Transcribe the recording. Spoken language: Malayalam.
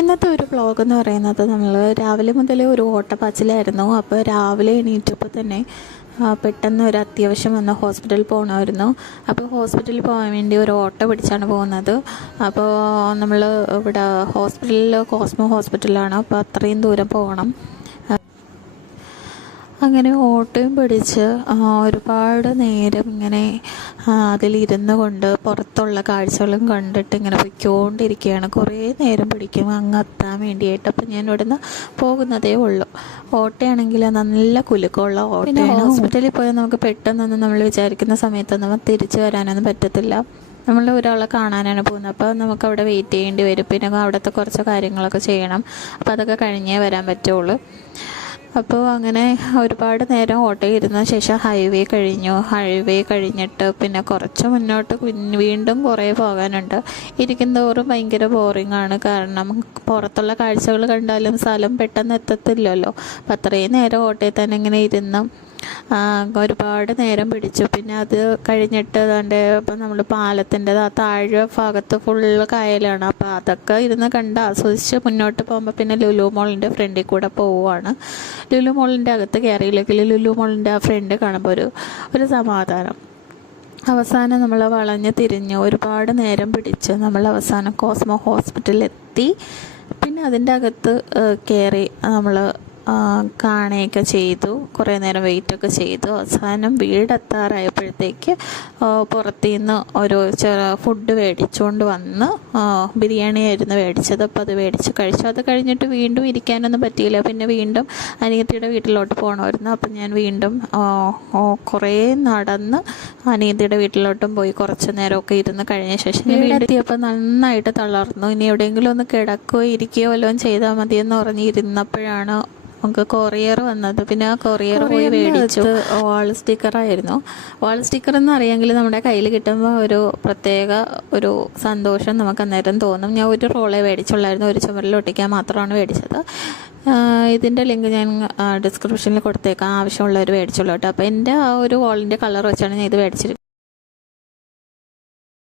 ഇന്നത്തെ ഒരു വ്ളോഗ് എന്ന് പറയുന്നത് നമ്മൾ രാവിലെ മുതൽ ഒരു ഓട്ടപ്പാച്ചിലായിരുന്നു. അപ്പോൾ രാവിലെ എണീറ്റപ്പോൾ തന്നെ പെട്ടെന്ന് ഒരു അത്യാവശ്യം വന്ന് ഹോസ്പിറ്റലിൽ പോകണമായിരുന്നു. അപ്പോൾ ഹോസ്പിറ്റലിൽ പോകാൻ വേണ്ടി ഒരു ഓട്ടോ പിടിച്ചാണ് പോകുന്നത്. അപ്പോൾ നമ്മൾ ഇവിടെ ഹോസ്പിറ്റലിൽ കോസ്മോ ഹോസ്പിറ്റലാണ്, അപ്പോൾ അത്രയും ദൂരം പോകണം. അങ്ങനെ ഓട്ടോയും പിടിച്ച് ഒരുപാട് നേരം ഇങ്ങനെ അതിലിരുന്ന് കൊണ്ട് പുറത്തുള്ള കാഴ്ചകളും കണ്ടിട്ട് ഇങ്ങനെ പൊയ്ക്കൊണ്ടിരിക്കുകയാണ്. കുറേ നേരം പിടിക്കും അങ്ങ് എത്താൻ വേണ്ടിയിട്ട്. അപ്പം ഞാൻ ഇവിടുന്ന് പോകുന്നതേ ഉള്ളൂ. ഓട്ടോയാണെങ്കിൽ നല്ല കുലുക്കമുള്ള ഓട്ടോയാണ്. ഹോസ്പിറ്റലിൽ പോയാൽ നമുക്ക് പെട്ടെന്നൊന്നും നമ്മൾ വിചാരിക്കുന്ന സമയത്തൊന്നും തിരിച്ചു വരാനൊന്നും പറ്റത്തില്ല. നമ്മൾ ഒരാളെ കാണാനാണ് പോകുന്നത്, അപ്പോൾ നമുക്ക് അവിടെ വെയിറ്റ് ചെയ്യേണ്ടി വരും. പിന്നെ അവിടുത്തെ കുറച്ച് കാര്യങ്ങളൊക്കെ ചെയ്യണം. അപ്പോൾ അതൊക്കെ കഴിഞ്ഞേ വരാൻ പറ്റുള്ളൂ. അപ്പോൾ അങ്ങനെ ഒരുപാട് നേരം ഓട്ടോ ഇരുന്ന ശേഷം ഹൈവേ കഴിഞ്ഞിട്ട് പിന്നെ കുറച്ച് മുന്നോട്ട് വീണ്ടും കുറേ പോകാനുണ്ട്. ഇരിക്കുന്നതോറും ഭയങ്കര ബോറിംഗ് ആണ്. കാരണം പുറത്തുള്ള കാഴ്ചകൾ കണ്ടാലും സ്ഥലം പെട്ടെന്ന് എത്തത്തില്ലല്ലോ. അപ്പം അത്രയും നേരം ഓട്ടോയിൽ തന്നെ ഇങ്ങനെ ഇരുന്ന് ഒരുപാട് നേരം പിടിച്ചു. പിന്നെ അത് കഴിഞ്ഞിട്ട് അതുകൊണ്ട് ഇപ്പം നമ്മൾ പാലത്തിൻ്റെ താഴെ ഭാഗത്ത് ഫുള്ള് കായലാണ്. അപ്പോൾ അതൊക്കെ ഇരുന്ന് കണ്ട് ആസ്വദിച്ച് മുന്നോട്ട് പോകുമ്പോൾ പിന്നെ ലുലു മോളിൻ്റെ ഫ്രണ്ടിൽ കൂടെ പോവുകയാണ്. ലുലു മോളിൻ്റെ അകത്ത് കയറിയില്ലെങ്കിൽ ലുലു മോളിൻ്റെ ആ ഫ്രണ്ട് കാണുമ്പോൾ ഒരു സമാധാനം. അവസാനം നമ്മൾ വളഞ്ഞ് തിരിഞ്ഞ് ഒരുപാട് നേരം പിടിച്ച് നമ്മൾ അവസാനം കോസ്മോ ഹോസ്പിറ്റലിലെത്തി. പിന്നെ അതിൻ്റെ അകത്ത് കയറി നമ്മൾ കാണുകയൊക്കെ ചെയ്തു. കുറേ നേരം വെയിറ്റൊക്കെ ചെയ്തു. അവസാനം വീടെത്താറായപ്പോഴത്തേക്ക് പുറത്തുനിന്ന് ഒരു ഫുഡ് മേടിച്ചുകൊണ്ട് വന്ന് ബിരിയാണി ആയിരുന്നു മേടിച്ചത്. അപ്പോൾ അത് മേടിച്ച് കഴിച്ചു. അത് കഴിഞ്ഞിട്ട് വീണ്ടും ഇരിക്കാനൊന്നും പറ്റിയില്ല. പിന്നെ വീണ്ടും അനിയത്തിയുടെ വീട്ടിലോട്ട് പോകണമായിരുന്നു. അപ്പം ഞാൻ വീണ്ടും കുറേ നടന്ന് അനിയത്തിയുടെ വീട്ടിലോട്ടും പോയി കുറച്ച് നേരമൊക്കെ ഇരുന്ന് കഴിഞ്ഞ ശേഷം വീടെത്തിയപ്പോൾ നന്നായിട്ട് തളർന്നു. ഇനി എവിടെയെങ്കിലും ഒന്ന് കിടക്കുകയോ ഇരിക്കുകയോ വല്ലതും ചെയ്താൽ മതിയെന്ന് പറഞ്ഞിരുന്നപ്പോഴാണ് നമുക്ക് കൊറിയർ വന്നത്. പിന്നെ ആ കൊറിയർ പോയി മേടിച്ചു. വാൾ സ്റ്റിക്കറായിരുന്നു. വാൾ സ്റ്റിക്കർ എന്ന് അറിയാമെങ്കിൽ നമ്മുടെ കയ്യിൽ കിട്ടുമ്പോൾ ഒരു പ്രത്യേക ഒരു സന്തോഷം നമുക്ക് അന്നേരം തോന്നും. ഞാൻ ഒരു റോളേ മേടിച്ചുള്ളായിരുന്നു. ഒരു ചുമരിൽ ഒട്ടിക്കാൻ മാത്രമാണ് മേടിച്ചത്. ഇതിൻ്റെ ലിങ്ക് ഞാൻ ഡിസ്ക്രിപ്ഷനിൽ കൊടുത്തേക്കാം, ആവശ്യമുള്ളവർ മേടിച്ചുള്ളൂ കേട്ടോ. അപ്പോൾ എൻ്റെ ആ ഒരു വാളിൻ്റെ കളർ വെച്ചാണ് ഞാൻ ഇത് മേടിച്ചിരിക്കുന്നത്.